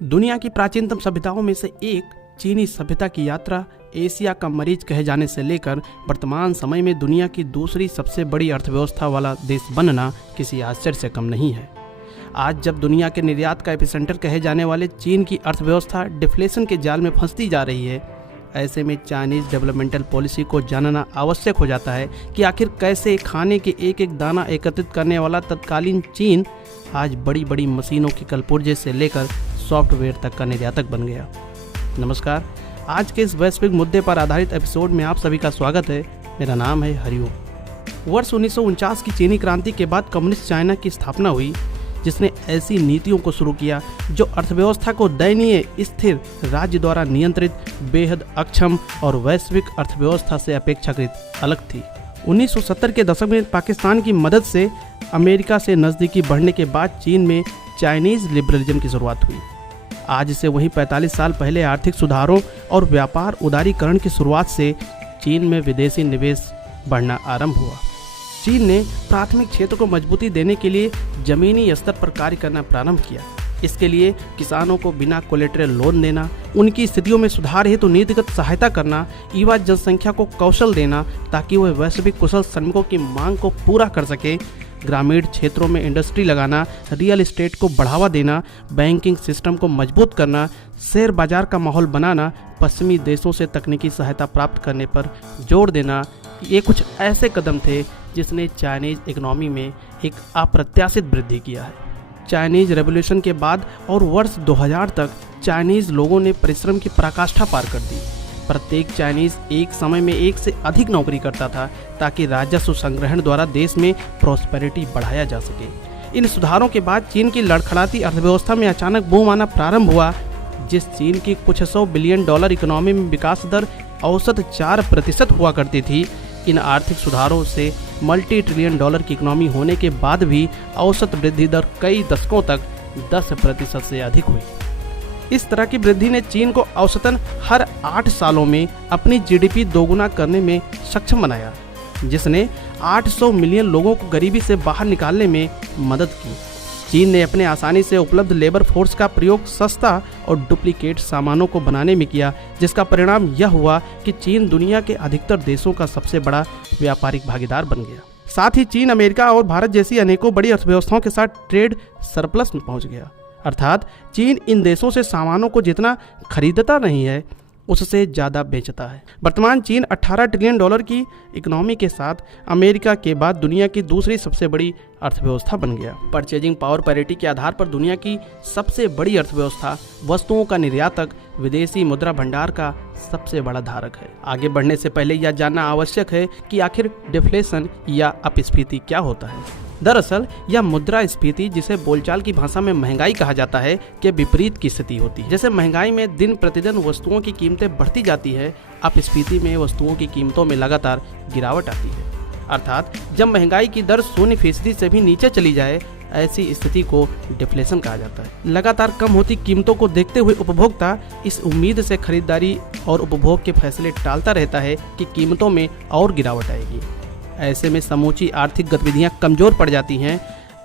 दुनिया की प्राचीनतम सभ्यताओं में से एक चीनी सभ्यता की यात्रा एशिया का मरीज कहे जाने से लेकर वर्तमान समय में दुनिया की दूसरी सबसे बड़ी अर्थव्यवस्था वाला देश बनना किसी आश्चर्य से कम नहीं है। आज जब दुनिया के निर्यात का एपिसेंटर कहे जाने वाले चीन की अर्थव्यवस्था डिफ्लेशन के जाल में फंसती जा रही है, ऐसे में चाइनीज़ डेवलपमेंटल पॉलिसी को जानना आवश्यक हो जाता है कि आखिर कैसे खाने के एक एक दाना एकत्रित करने वाला तत्कालीन चीन आज बड़ी बड़ी मशीनों के कलपुर्जे से लेकर सॉफ्टवेयर तक का निर्यातक बन गया। नमस्कार, आज के इस वैश्विक मुद्दे पर आधारित एपिसोड में आप सभी का स्वागत है। मेरा नाम है हरिओम। वर्ष 1949 की चीनी क्रांति के बाद कम्युनिस्ट चाइना की स्थापना हुई, जिसने ऐसी नीतियों को शुरू किया जो अर्थव्यवस्था को दयनीय स्थिर राज्य द्वारा नियंत्रित बेहद अक्षम और वैश्विक अर्थव्यवस्था से अपेक्षाकृत अलग थी। 1970 के दशक में पाकिस्तान की मदद से अमेरिका से नज़दीकी बढ़ने के बाद चीन में चाइनीज़ लिबरलिज्म की शुरुआत हुई। आज से वहीं 45 साल पहले आर्थिक सुधारों और व्यापार उदारीकरण की शुरुआत से चीन में विदेशी निवेश बढ़ना आरंभ हुआ। चीन ने प्राथमिक क्षेत्र को मजबूती देने के लिए जमीनी स्तर पर कार्य करना प्रारंभ किया। इसके लिए किसानों को बिना कोलेटरल लोन देना, उनकी स्थितियों में सुधार हेतु नीतिगत सहायता करना, युवा जनसंख्या को कौशल देना ताकि वह वैश्विक कुशल श्रमिकों की मांग को पूरा कर सके, ग्रामीण क्षेत्रों में इंडस्ट्री लगाना, रियल एस्टेट को बढ़ावा देना, बैंकिंग सिस्टम को मजबूत करना, शेयर बाजार का माहौल बनाना, पश्चिमी देशों से तकनीकी सहायता प्राप्त करने पर जोर देना, ये कुछ ऐसे कदम थे जिसने चाइनीज़ इकोनॉमी में एक अप्रत्याशित वृद्धि किया है। चाइनीज़ रेवोल्यूशन के बाद और वर्ष 2000 तक चाइनीज़ लोगों ने परिश्रम की पराकाष्ठा पार कर दी। प्रत्येक चाइनीज़ एक समय में एक से अधिक नौकरी करता था ताकि राजस्व संग्रहण द्वारा देश में प्रॉस्पेरिटी बढ़ाया जा सके। इन सुधारों के बाद चीन की लड़खड़ाती अर्थव्यवस्था में अचानक बूम आना प्रारंभ हुआ। जिस चीन की कुछ $100 बिलियन इकोनॉमी में विकास दर औसत 4% हुआ करती थी, इन आर्थिक सुधारों से मल्टी ट्रिलियन डॉलर की इकोनॉमी होने के बाद भी औसत वृद्धि दर कई दशकों तक 10% से अधिक हुई। इस तरह की वृद्धि ने चीन को औसतन हर 8 सालों में अपनी जीडीपी दोगुना करने में सक्षम बनाया, जिसने 800 मिलियन लोगों को गरीबी से बाहर निकालने में मदद की। चीन ने अपने आसानी से उपलब्ध लेबर फोर्स का प्रयोग सस्ता और डुप्लीकेट सामानों को बनाने में किया, जिसका परिणाम यह हुआ कि चीन दुनिया के अधिकतर देशों का सबसे बड़ा व्यापारिक भागीदार बन गया। साथ ही चीन अमेरिका और भारत जैसी अनेकों बड़ी अर्थव्यवस्थाओं के साथ ट्रेड सरप्लस में पहुंच गया। अर्थात चीन इन देशों से सामानों को जितना खरीदता नहीं है, उससे ज़्यादा बेचता है। वर्तमान चीन $18 ट्रिलियन की इकोनॉमी के साथ अमेरिका के बाद दुनिया की दूसरी सबसे बड़ी अर्थव्यवस्था बन गया। परचेजिंग पावर पैरिटी के आधार पर दुनिया की सबसे बड़ी अर्थव्यवस्था, वस्तुओं का निर्यातक, विदेशी मुद्रा भंडार का सबसे बड़ा धारक है। आगे बढ़ने से पहले यह जानना आवश्यक है कि आखिर डिफ्लेशन या अपस्फीति क्या होता है। दरअसल यह मुद्रास्फीति, जिसे बोलचाल की भाषा में महंगाई कहा जाता है, के विपरीत की स्थिति होती है। जैसे महंगाई में दिन प्रतिदिन वस्तुओं की कीमतें बढ़ती जाती है, अपस्फीति में वस्तुओं की कीमतों में लगातार गिरावट आती है। अर्थात जब महंगाई की दर 0% से भी नीचे चली जाए, ऐसी स्थिति को डिफ्लेशन कहा जाता है। लगातार कम होती कीमतों को देखते हुए उपभोक्ता इस उम्मीद से खरीदारी और उपभोग के फैसले टालता रहता है कि कीमतों में और गिरावट आएगी। ऐसे में समूची आर्थिक गतिविधियां कमज़ोर पड़ जाती हैं।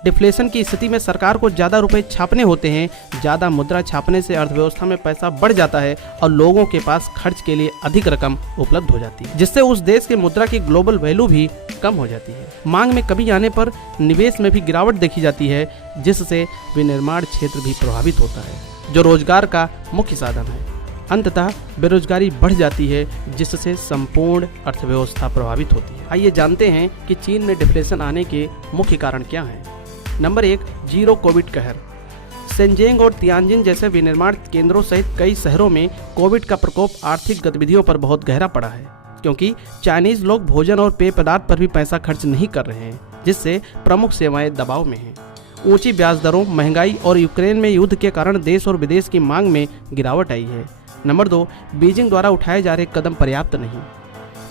डिफ्लेशन की स्थिति में सरकार को ज़्यादा रुपए छापने होते हैं। ज़्यादा मुद्रा छापने से अर्थव्यवस्था में पैसा बढ़ जाता है और लोगों के पास खर्च के लिए अधिक रकम उपलब्ध हो जाती है, जिससे उस देश के मुद्रा की ग्लोबल वैल्यू भी कम हो जाती है। मांग में कमी आने पर निवेश में भी गिरावट देखी जाती है, जिससे विनिर्माण क्षेत्र भी प्रभावित होता है, जो रोजगार का मुख्य साधन है। अंततः बेरोजगारी बढ़ जाती है, जिससे संपूर्ण अर्थव्यवस्था प्रभावित होती है। आइए जानते हैं कि चीन में डिफ्लेशन आने के मुख्य कारण क्या हैं। नंबर 1, जीरो कोविड कहर। शेंजेंग और तियानजिन जैसे विनिर्माण केंद्रों सहित कई शहरों में कोविड का प्रकोप आर्थिक गतिविधियों पर बहुत गहरा पड़ा है, क्योंकि चाइनीज लोग भोजन और पेय पदार्थ पर भी पैसा खर्च नहीं कर रहे हैं, जिससे प्रमुख सेवाएं दबाव में हैं। ऊंची ब्याज दरों, महंगाई और यूक्रेन में युद्ध के कारण देश और विदेश की मांग में गिरावट आई है। नंबर 2, बीजिंग द्वारा उठाए जा रहे कदम पर्याप्त नहीं।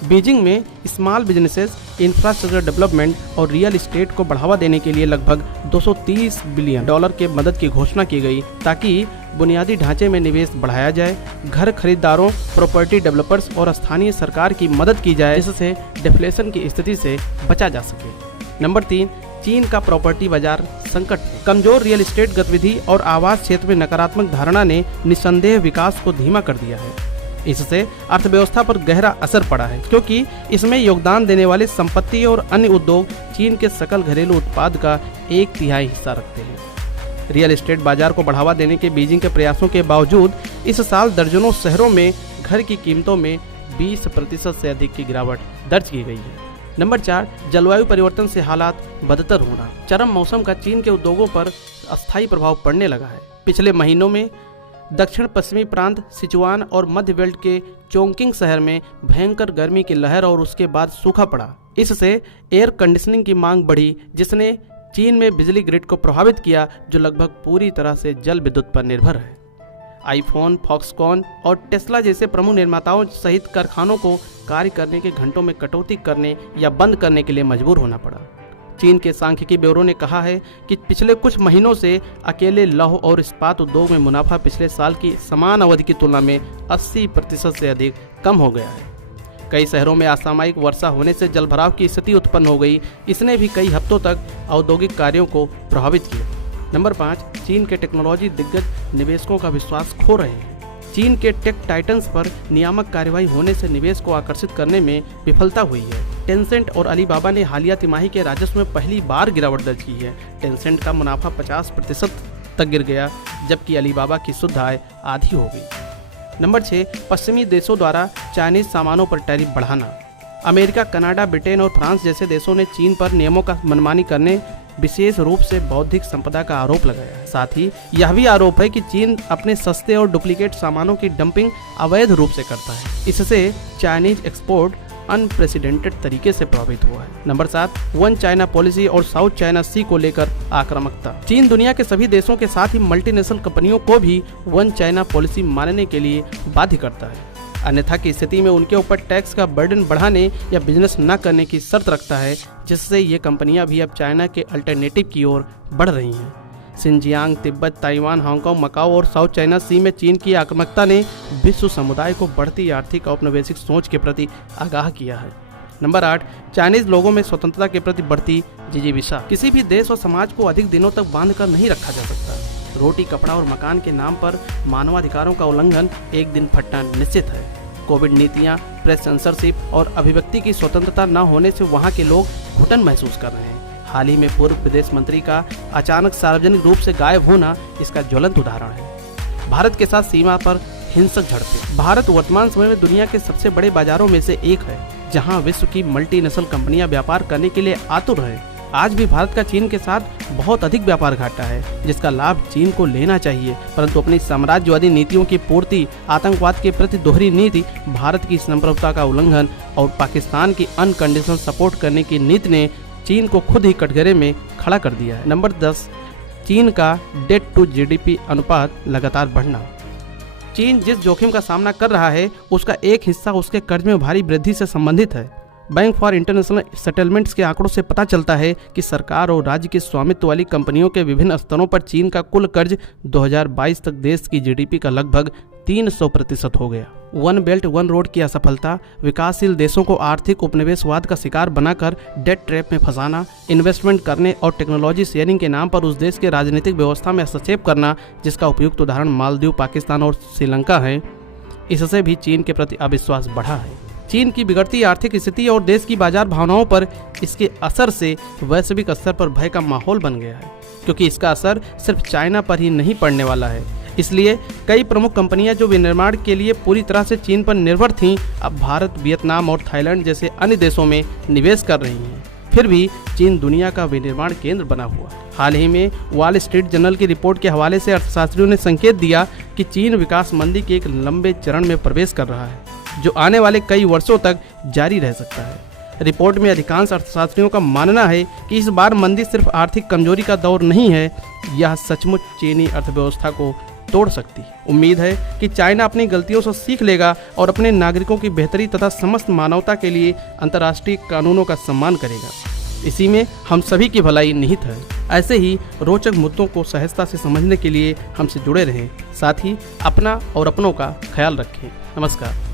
बीजिंग में स्मॉल बिजनेसेस, इंफ्रास्ट्रक्चर डेवलपमेंट और रियल एस्टेट को बढ़ावा देने के लिए लगभग $230 बिलियन के मदद की घोषणा की गई, ताकि बुनियादी ढांचे में निवेश बढ़ाया जाए, घर खरीदारों, प्रॉपर्टी डेवलपर्स और स्थानीय सरकार की मदद की जाए, जिससे डिफ्लेशन की स्थिति से बचा जा सके। नंबर 3, चीन का प्रॉपर्टी बाजार संकट में। कमजोर रियल एस्टेट गतिविधि और आवास क्षेत्र में नकारात्मक धारणा ने निस्संदेह विकास को धीमा कर दिया है। इससे अर्थव्यवस्था पर गहरा असर पड़ा है, क्योंकि इसमें योगदान देने वाले संपत्ति और अन्य उद्योग चीन के सकल घरेलू उत्पाद का 1/3 हिस्सा रखते हैं। रियल एस्टेट बाजार को बढ़ावा देने के बीजिंग के प्रयासों के बावजूद इस साल दर्जनों शहरों में घर की कीमतों में 20% से अधिक की गिरावट दर्ज की गई है। नंबर 4, जलवायु परिवर्तन से हालात बदतर होना। चरम मौसम का चीन के उद्योगों पर अस्थायी प्रभाव पड़ने लगा है। पिछले महीनों में दक्षिण पश्चिमी प्रांत सिचुआन और मध्य बेल्ट के चोंगकिंग शहर में भयंकर गर्मी की लहर और उसके बाद सूखा पड़ा। इससे एयर कंडीशनिंग की मांग बढ़ी, जिसने चीन में बिजली ग्रिड को प्रभावित किया, जो लगभग पूरी तरह से जल विद्युत पर निर्भर है। आईफोन, फॉक्सकॉन और टेस्ला जैसे प्रमुख निर्माताओं सहित कारखानों को कार्य करने के घंटों में कटौती करने या बंद करने के लिए मजबूर होना पड़ा। चीन के सांख्यिकी ब्यूरो ने कहा है कि पिछले कुछ महीनों से अकेले लौह और इस्पात उद्योग में मुनाफा पिछले साल की समान अवधि की तुलना में 80% से अधिक कम हो गया है। कई शहरों में असामयिक वर्षा होने से जलभराव की स्थिति उत्पन्न हो गई। इसने भी कई हफ्तों तक औद्योगिक कार्यों को प्रभावित किया। नंबर 5, चीन के टेक्नोलॉजी दिग्गज निवेशकों का विश्वास खो रहे हैं। चीन के टेक टाइटन्स पर नियामक कार्यवाही होने से निवेश को आकर्षित करने में विफलता हुई है। टेंसेंट और अलीबाबा ने हालिया तिमाही के राजस्व में पहली बार गिरावट दर्ज की है। टेंसेंट का मुनाफा 50% तक गिर गया, जबकि अलीबाबा की शुद्ध आय आधी हो गई। नंबर 6, पश्चिमी देशों द्वारा चाइनीज सामानों पर टैरिफ बढ़ाना। अमेरिका, कनाडा, ब्रिटेन और फ्रांस जैसे देशों ने चीन पर नियमों का मनमानी करने, विशेष रूप से बौद्धिक संपदा का आरोप लगाया है। साथ ही यह भी आरोप है कि चीन अपने सस्ते और डुप्लीकेट सामानों की डंपिंग अवैध रूप से करता है। इससे चाइनीज एक्सपोर्ट अनप्रेसिडेंटेड तरीके से प्रभावित हुआ है। नंबर 7, वन चाइना पॉलिसी और साउथ चाइना सी को लेकर आक्रामकता। चीन दुनिया के सभी देशों के साथ ही मल्टीनेशनल कंपनियों को भी वन चाइना पॉलिसी मानने के लिए बाध्य करता है। अन्यथा की स्थिति में उनके ऊपर टैक्स का बर्डन बढ़ाने या बिजनेस न करने की शर्त रखता है, जिससे ये कंपनियां भी अब चाइना के अल्टरनेटिव की ओर बढ़ रही हैं। Xinjiang, Tibet, Taiwan, Hong Kong, Macau और साउथ चाइना सी में चीन की आक्रामकता ने विश्व समुदाय को बढ़ती आर्थिक औपनिवेशिक सोच के प्रति आगाह किया है। नंबर 8, चाइनीज लोगों में स्वतंत्रता के प्रति बढ़ती जिजीविषा। किसी भी देश और समाज को अधिक दिनों तक बांध कर नहीं रखा जा सकता। रोटी, कपड़ा और मकान के नाम पर मानवाधिकारों का उल्लंघन एक दिन फटना निश्चित है। कोविड नीतियां, प्रेस सेंसरशिप और अभिव्यक्ति की स्वतंत्रता न होने से वहां के लोग घुटन महसूस कर रहे हैं। हाल ही में पूर्व विदेश मंत्री का अचानक सार्वजनिक रूप से गायब होना इसका ज्वलंत उदाहरण है। भारत के साथ सीमा पर हिंसक झड़पें। भारत वर्तमान समय में दुनिया के सबसे बड़े बाजारों में से एक है, जहां विश्व की मल्टीनेशनल कंपनियां व्यापार करने के लिए आतुर हैं। आज भी भारत का चीन के साथ बहुत अधिक व्यापार घाटा है, जिसका लाभ चीन को लेना चाहिए, परंतु अपनी साम्राज्यवादी नीतियों की पूर्ति, आतंकवाद के प्रति दोहरी नीति, भारत की संप्रभुता का उल्लंघन और पाकिस्तान की अनकंडीशनल सपोर्ट करने की नीति ने चीन को खुद ही कटघरे में खड़ा कर दिया है। नंबर 10, चीन का डेट टू जीडीपी अनुपात लगातार बढ़ना। चीन जिस जोखिम का सामना कर रहा है, उसका एक हिस्सा उसके कर्ज में भारी वृद्धि से संबंधित है। बैंक फॉर इंटरनेशनल सेटलमेंट्स के आंकड़ों से पता चलता है कि सरकार और राज्य के स्वामित्व वाली कंपनियों के विभिन्न स्तरों पर चीन का कुल कर्ज 2022 तक देश की जीडीपी का लगभग 300% हो गया। वन बेल्ट वन रोड की असफलता विकासशील देशों को आर्थिक उपनिवेशवाद का शिकार बनाकर डेट ट्रैप में फंसाना, इन्वेस्टमेंट करने और टेक्नोलॉजी शेयरिंग के नाम पर उस देश के राजनीतिक व्यवस्था में हस्तक्षेप करना, जिसका उपयुक्त उदाहरण मालदीव, पाकिस्तान और श्रीलंका है, इससे भी चीन के प्रति अविश्वास बढ़ा है। चीन की बिगड़ती आर्थिक स्थिति और देश की बाजार भावनाओं पर इसके असर से वैश्विक स्तर पर भय का माहौल बन गया है, क्योंकि इसका असर सिर्फ चाइना पर ही नहीं पड़ने वाला है। इसलिए कई प्रमुख कंपनियां जो विनिर्माण के लिए पूरी तरह से चीन पर निर्भर थीं, अब भारत, वियतनाम और थाईलैंड जैसे अन्य देशों में निवेश कर रही हैं। फिर भी चीन दुनिया का विनिर्माण केंद्र बना हुआ। हाल ही में वॉल स्ट्रीट जर्नल की रिपोर्ट के हवाले से अर्थशास्त्रियों ने संकेत दिया कि चीन विकास मंदी के एक लंबे चरण में प्रवेश कर रहा है, जो आने वाले कई वर्षों तक जारी रह सकता है। रिपोर्ट में अधिकांश अर्थशास्त्रियों का मानना है कि इस बार मंदी सिर्फ आर्थिक कमजोरी का दौर नहीं है, यह सचमुच चीनी अर्थव्यवस्था को तोड़ सकती है। उम्मीद है कि चाइना अपनी गलतियों से सीख लेगा और अपने नागरिकों की बेहतरी तथा समस्त मानवता के लिए अंतर्राष्ट्रीय कानूनों का सम्मान करेगा। इसी में हम सभी की भलाई निहित है। ऐसे ही रोचक मुद्दों को सहजता से समझने के लिए हमसे जुड़े रहें, साथ ही अपना और अपनों का ख्याल रखें। नमस्कार।